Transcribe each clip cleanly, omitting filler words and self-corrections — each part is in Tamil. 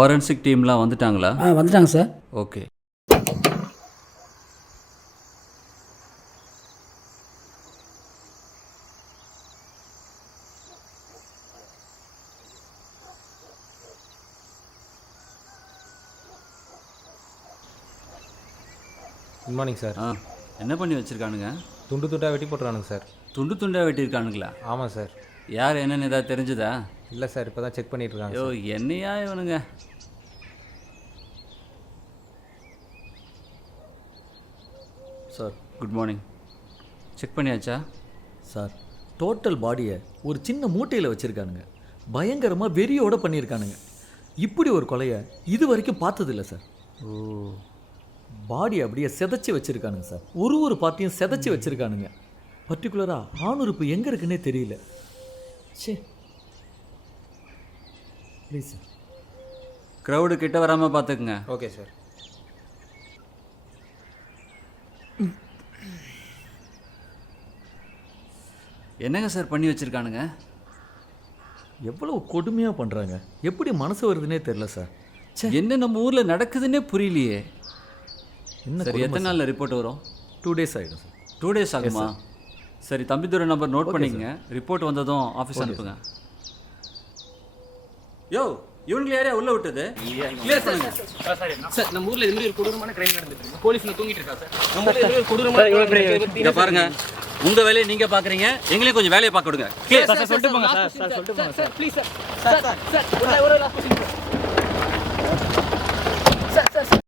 ஃபாரன்சிக் டீம்லாம் வந்துட்டாங்களா? வந்துட்டாங்க sir. Okay. Good morning sir. என்ன பண்ணி வச்சுருக்கானுங்க? துண்டு துண்டாக வெட்டி போட்டுறானுங்க சார். துண்டு துண்டாக வெட்டியிருக்கானுங்களா? ஆமாம் சார். யார் என்னன்னு ஏதாவது தெரிஞ்சுதா? இல்லை சார், இப்போ தான் செக் பண்ணிட்டு இருக்காங்க. ஐயோ, என்னையா இவனுங்க. Sir good morning. செக் பண்ணியாச்சா? சார், டோட்டல் பாடியை ஒரு சின்ன மூட்டையில் வச்சுருக்கானுங்க. பயங்கரமாக வெறியோடு பண்ணியிருக்கானுங்க. இப்படி ஒரு கொலையை இது வரைக்கும் பார்த்ததில்லை சார். ஓ, பாடி அப்படியே செதைச்சி வச்சுருக்கானுங்க சார். ஒரு பார்ட்டியும் செதைச்சி வச்சுருக்கானுங்க. பர்டிகுலராக ஆணுறுப்பு எங்கே இருக்குன்னே தெரியல. சே, ப்ளீஸ் சார். க்ரௌடு கிட்ட வராமல் பார்த்துக்குங்க. Okay sir. என்னங்க சார் பண்ணி வச்சுருக்கானுங்க? எவ்வளோ கொடுமையாக பண்ணுறாங்க. எப்படி மனசு வருதுன்னே தெரில சார். என்ன நம்ம ஊரில் நடக்குதுன்னே புரியலையே. என்ன சரி, எத்தனை நாளில் ரிப்போர்ட் வரும்? 2 days ஆகிடும் சார். 2 days ஆகுமா? சரி, தம்பிதுரை நம்பர் நோட் பண்ணிக்கங்க. ரிப்போர்ட் வந்ததும் ஆஃபீஸ் அனுப்புங்க. யோ, இவனுங்களை யாரையா உள்ள விட்டது? கிளியர் பண்ணுங்க சார். நம்ம ஊர்ல இது மாதிரி ஒரு கொடூரமான கிரைம் நடந்துட்டு இருக்கு. போலீஸ்ல தூங்கிட்டு இருக்கா சார். நம்ம ஊர்ல இது ஒரு கொடூரமான இங்க பாருங்க. உங்க வேலையை நீங்க பாக்குறீங்க, எங்களையும் கொஞ்சம் வேலையை பார்க்க விடுங்க. Clear sir. சொல்லிட்டு போங்க சார். சார் சொல்லிட்டு போங்க sir. Please sir. Sir sir ஒரு last question sir. Sir sir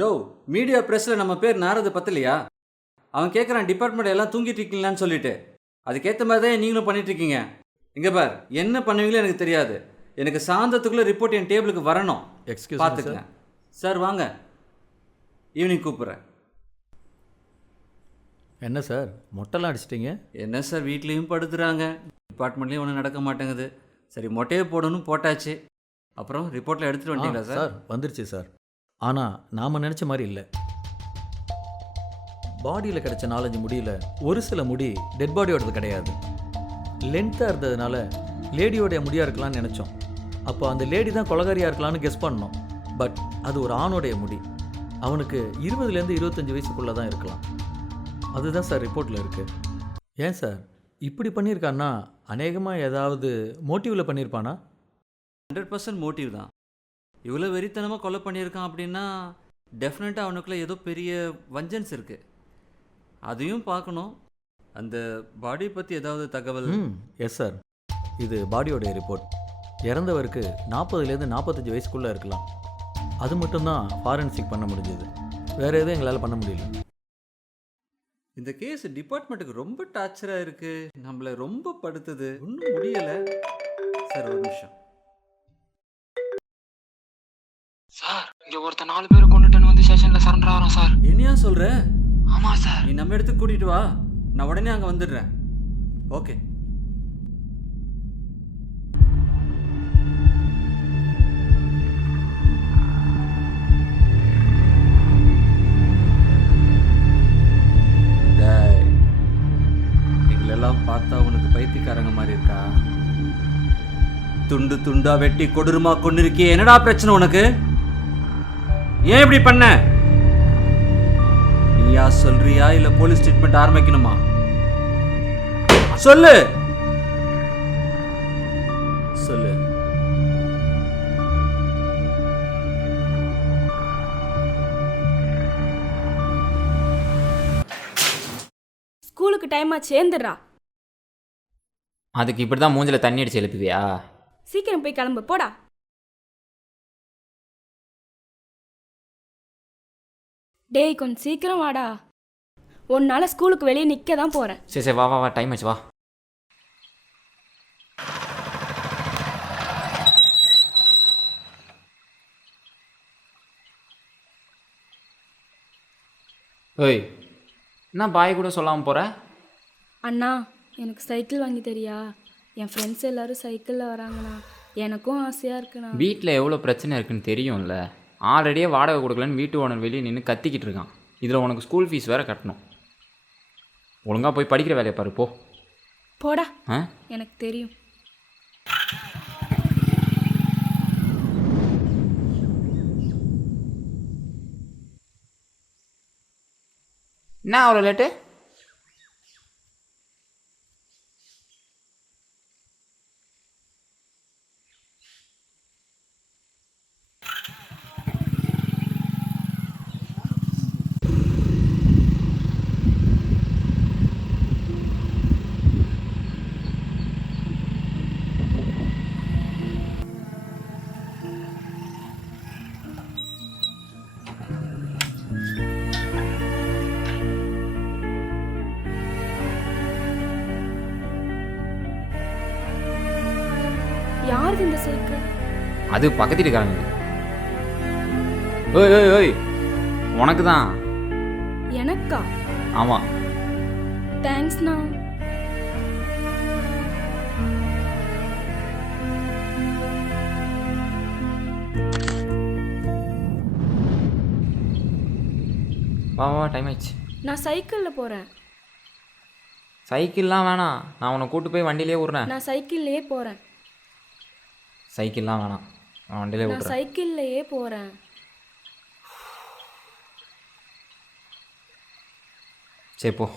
யோ, மீடியா ப்ரெஸ்ஸில் நம்ம பேர் நாரது பத்தலையா? அவன் கேட்குறான் டிபார்ட்மெண்ட் எல்லாம் தூங்கிட்டு இருக்கீங்களான்னு சொல்லிட்டு. அதுக்கேற்ற மாதிரி தான் நீங்களும் பண்ணிட்டு இருக்கீங்க. இங்கே பார், என்ன பண்ணுவீங்களோ எனக்கு தெரியாது. எனக்கு சாயந்தரத்துக்குள்ளே ரிப்போர்ட் என் டேபிளுக்கு வரணும். எக்ஸ்கியூஸ் பார்த்துக்கங்க சார். வாங்க, ஈவினிங் கூப்பிட்றேன். என்ன சார், மொட்டைலாம் அடிச்சிட்டிங்க? என்ன சார், வீட்லேயும் படுத்துறாங்க, டிபார்ட்மெண்ட்லேயும் ஒன்றும் நடக்க மாட்டேங்குது. சரி, மொட்டையே போடணும், போட்டாச்சு. அப்புறம் ரிப்போர்ட்டில் எடுத்துகிட்டு வந்துட்டீங்களா சார்? சார் வந்துருச்சு சார். ஆனால் நாம் நினச்ச மாதிரி இல்லை. பாடியில் கிடைச்ச 4-5 முடியல ஒரு சில முடி டெட் பாடியோடது கிடையாது. லென்த்தாக இருந்ததுனால லேடியோடைய முடியாக இருக்கலாம்னு நினச்சோம். அப்போ அந்த லேடி தான் கொலகாரியாக இருக்கலாம்னு கெஸ் பண்ணோம். பட் அது ஒரு ஆணோடைய முடி. அவனுக்கு 20லேருந்து 25 வயசுக்குள்ளே தான் இருக்கலாம். அதுதான் சார் ரிப்போர்ட்டில் இருக்குது. ஏன் சார் இப்படி பண்ணியிருக்கான்னா, அநேகமாக ஏதாவது மோட்டிவில் பண்ணியிருப்பானா? 100% மோட்டிவ் தான். இவ்வளோ வெறித்தனமாக கொலை பண்ணியிருக்கான் அப்படின்னா டெஃபினட்டாக அவனுக்குள்ளே ஏதோ பெரிய வஞ்சன்ஸ் இருக்குது. அதையும் பார்க்கணும். அந்த பாடி பற்றி ஏதாவது தகவல்? எஸ் சார், இது பாடியோடைய ரிப்போர்ட். இறந்தவருக்கு 40லேருந்து 45 வயசுக்குள்ளே இருக்கலாம். அது மட்டும்தான் ஃபாரன்சிக் பண்ண முடிஞ்சது. வேறு எதுவும் எங்களால் பண்ண முடியல. இந்த கேஸ் டிபார்ட்மெண்ட்டுக்கு ரொம்ப டார்ச்சராக இருக்குது. நம்மளை ரொம்ப படுத்துது. ஒன்றும் முடியலை சார். ஒரு நிமிஷம் சார். இங்க ஒருத்த 4 பேரை கொண்டுட்டு வந்து ஸ்டேஷன்ல சரண்டர் ஆறான் சார். என்னையா சொல்ற? ஆமா சார். நீ நம்ம இடத்துக்கு கூட்டிட்டு வா, நான் உடனே அங்கே வந்துடுறேன். ஓகே. எங்களெல்லாம் பார்த்தா உனக்கு பைத்தியக்காரங்க மாதிரி இருக்கா? துண்டு துண்டா வெட்டி கொடூரமா கொண்டு இருக்கியே, என்னடா பிரச்சனை உனக்கு? ஏன் இப்படி பண்ண? சொல்றியா இல்லை போலீஸ் ட்ரீட்மெண்ட் ஆரம்பிக்கணுமா? சொல்லு சொல்லு. ஸ்கூலுக்கு டைம் ஆச்சு, ஏந்துடுறா. அதுக்கு இப்படி தான் மூஞ்சில் தண்ணி அடிச்சு எழுப்புவியா? சீக்கிரம் போய் கிளம்பு, போடா. டேய் கொஞ்சம் சீக்கிரம் வாடா. உன்னால ஸ்கூலுக்கு வெளியே நிற்க தான் போகிறேன். சரி சரி, வா வா வா, டைம் ஆச்சு, வா. ஓய், என்ன பாய் கூட சொல்லாமல் போகிற? அண்ணா எனக்கு சைக்கிள் வாங்கி தெரியா? என் ஃப்ரெண்ட்ஸ் எல்லோரும் சைக்கிளில் வராங்கண்ணா, எனக்கும் ஆசையாக இருக்குண்ணா. வீட்டில் எவ்வளோ பிரச்சனை இருக்குன்னு தெரியும்ல. ஆல்ரெடியே வாடகை கொடுக்கலன்னு வீட்டு ஓனர் வெளியே நின்று கத்திக்கிட்டு இருக்கான். இதில் உனக்கு ஸ்கூல் ஃபீஸ் வேறு கட்டணும். ஒழுங்காக போய் படிக்கிற வேலையை பாரு, போ. போடா. ஆ, எனக்கு தெரியும். என்ன அவ்வளோ லேட்டு? யாருக்கு இந்த சைக்கிள்? அது பக்கத்து வீட்டுக்காரங்க. ஓய் ஓய் ஓய், உனக்கு தான். எனக்கா? ஆமாம். தேங்க்ஸ்ண்ணா. வா வா, டைம் ஆயிடுச்சு. நான் சைக்கிளில் போகிறேன். சைக்கிள்லாம் வேணாம், நான் உன்னை கூட்டு போய் வண்டியிலே விட்றேன். நான் சைக்கிள்லேயே போகிறேன். சைக்கிள்லாம் வேணாம், நான் வண்டியிலே நான் விட்றேன். சைக்கிள்லேயே போகிறேன். சரி போ,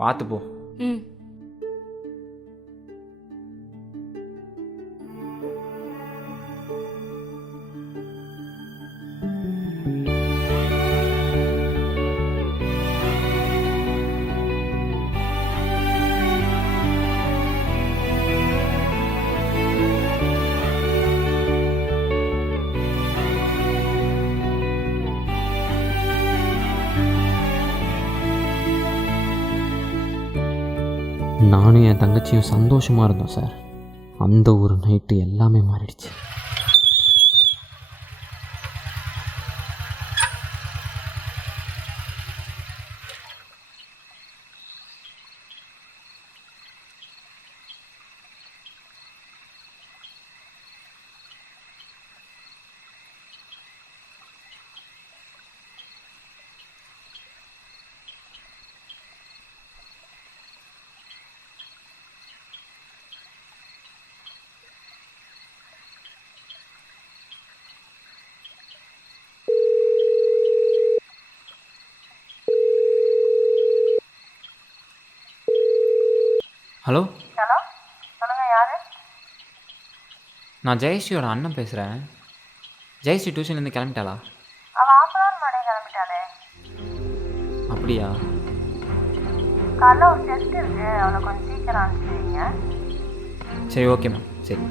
பார்த்து போ. ம். நானும் என் தங்கச்சியும் சந்தோஷமாக இருந்தோம் சார். அந்த ஒரு நைட்டு எல்லாமே மாறிடுச்சு. ஹலோ ஹலோ, சொல்லுங்கள், யார்? நான் ஜெயஸ்ரீயோட அண்ணன் பேசுகிறேன். ஜெயஸ்ரீ டியூஷன்லேருந்து கிளம்பிட்டாளா? அவள் ஆஃப்டர்நூன் முன்னாடியே கிளம்பிட்டாளே. அப்படியா? காலைல ஒரு டெஸ்ட் இருக்குது, அவளை கொஞ்சம் சீக்கிரம் அனுப்பிச்சிடுவீங்க. சரி ஓகே மேம், சரி.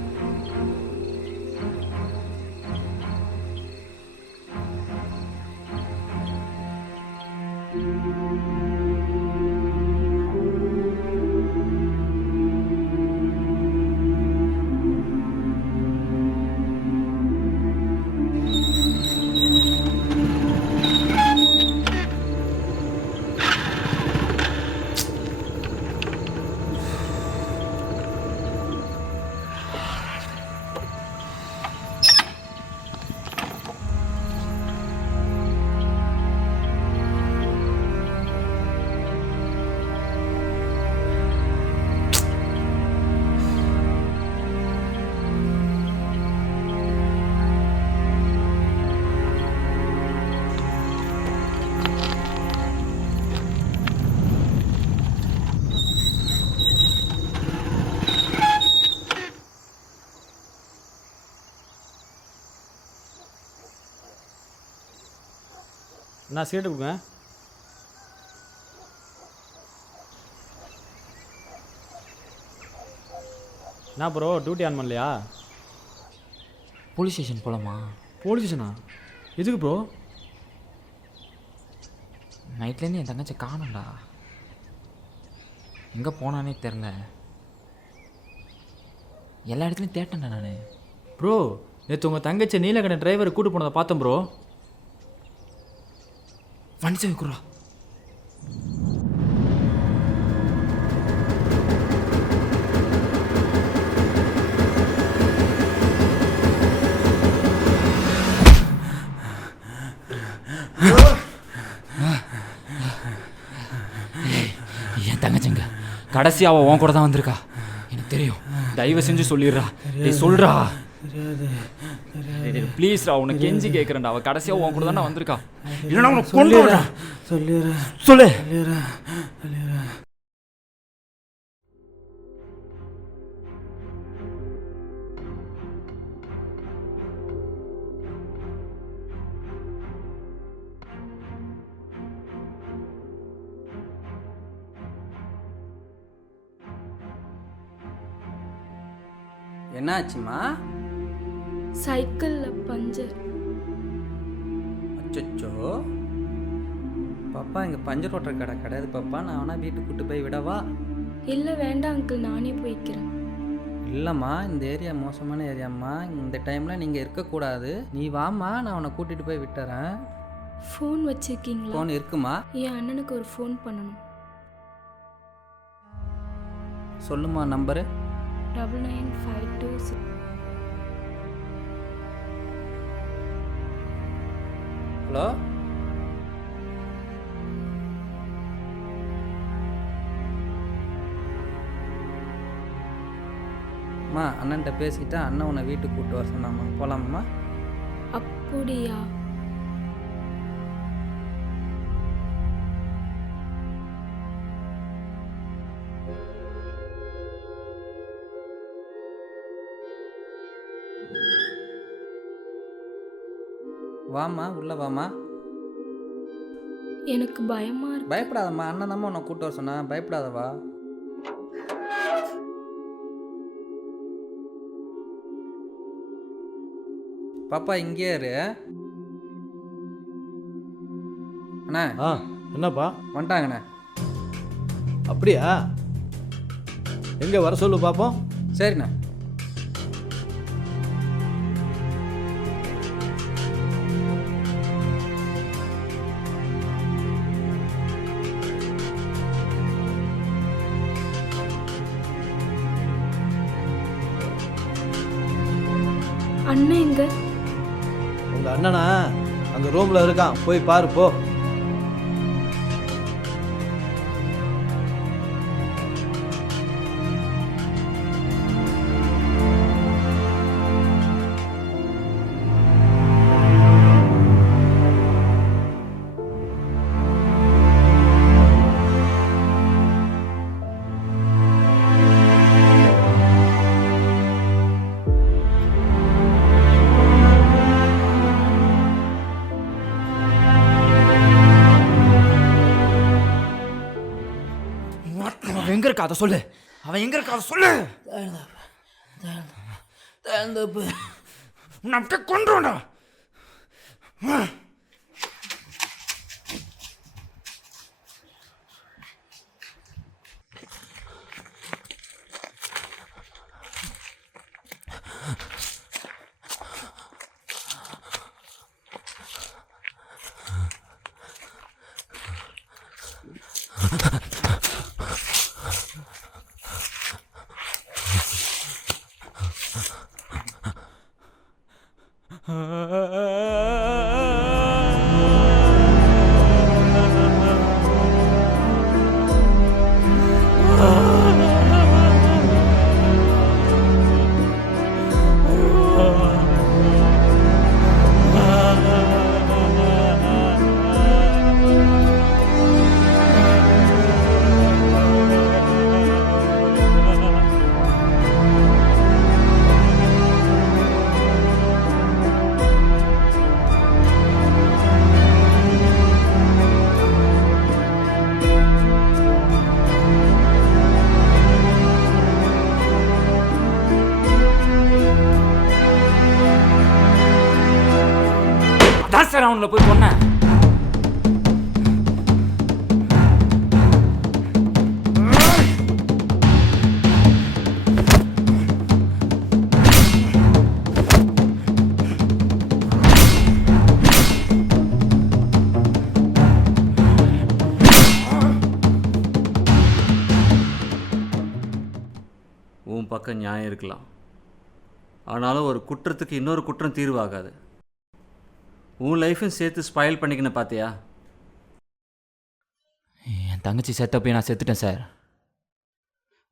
நான் சீட்டு கொடுங்க. என்ன ப்ரோ டியூட்டி ஆன் பண்ணலையா? போலீஸ் ஸ்டேஷன் போகலாமா? போலீஸ் ஸ்டேஷனா? எதுக்கு ப்ரோ? நைட்லேருந்து என் தங்கச்சி காணும்டா. எங்கே போனானே தெரில. எல்லா இடத்துலையும் தேட்டேன்டா நான். ப்ரோ நேற்று உங்கள் தங்கச்சி நீலகண்ட டிரைவரை கூட்டு போனதை பார்த்தேன் ப்ரோ. வண்டி வைக்கிறா. என் தங்கச்சிங்க கடைசி அவள் உன் கூட தான் வந்திருக்கா. எனக்கு தெரியும். தயவு செஞ்சு சொல்லிடுறா. டேய் சொல்றா. ப்ளீஸ்ரா, உனக்கு கெஞ்சி கேட்குறேன்டா. அவள் கடைசியாக உன் கூட தானே வந்திருக்கா. இல்லைன்னா உனக்கு கொல்லுடா. சொல்லு. என்னாச்சுமா? சைக்கிளில் பஞ்சர். அச்சோ பாப்பா, இங்கே பஞ்சர் ஓட்டுற கடை கிடையாது பாப்பா. நான் வேணா வீட்டுக்கு கூட்டு போய் விடவா? இல்லை வேண்டாம் அங்கிள், நானே போய்க்கிறேன். இல்லைம்மா, இந்த ஏரியா மோசமான ஏரியாம்மா. இந்த டைமில் நீங்கள் இருக்கக்கூடாது. நீ வாம்மா, நான் உன்னை கூட்டிகிட்டு போய் விட்டுறேன். ஃபோன் வச்சுருக்கீங்களா? ஃபோன் இருக்குமா? என் அண்ணனுக்கு ஒரு ஃபோன் பண்ணணும். சொல்லுமா நம்பரு. 9952. ஹலோ, அம்மா அண்ணன்ட்ட பேசிக்கிட்டா அண்ணன் உன்னை வீட்டுக்கு கூப்பிட்டு வர சொன்னாம்மா. போகலாம்மா? அப்படியா? வாம்மா, உள்ளே வாம்மா. எனக்கு பயமா இருக்கு. பயப்படாதம்மா, அண்ணன் தாம்மா உன்னை கூப்பிட்டு வர சொன்னா. பயப்படாதவா. பாப்பா இங்கே இரு. அண்ணா. என்னப்பா? வந்துட்டாங்கண்ணே. அப்படியா? எங்கே வர சொல்லு பார்ப்போம். சரிண்ணே. அண்ணன் எங்க? உங்கள் அண்ணனா அங்கே ரூமில் இருக்கான், போய் பாரு போ. எங்க இருக்கா அதை சொல்லு. அவன் எங்க இருக்கா அதை சொல்லு. நான் கொண்டுடா. நான் சார் அவங்கள போய் கொன்னேன். உன் பக்கம் நியாயம் இருக்கலாம், ஆனாலும் ஒரு குற்றத்துக்கு இன்னொரு குற்றம் தீர்வாகாது. உன் லைஃபையும் சேர்த்து ஸ்பாயில் பண்ணிக்கின பார்த்தியா? என் தங்கச்சி செத்தப்போ நான் செத்துட்டேன் சார்.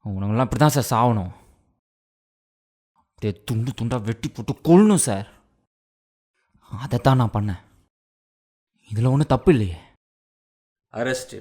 உனங்கெல்லாம் இப்படி தான் சார் சாகணும். அப்படியே துண்டு துண்டாக வெட்டி போட்டு கொள்ளணும் சார். அதைத்தான் நான் பண்ணேன். இதில் ஒன்றும் தப்பு இல்லையே. அரெஸ்ட்.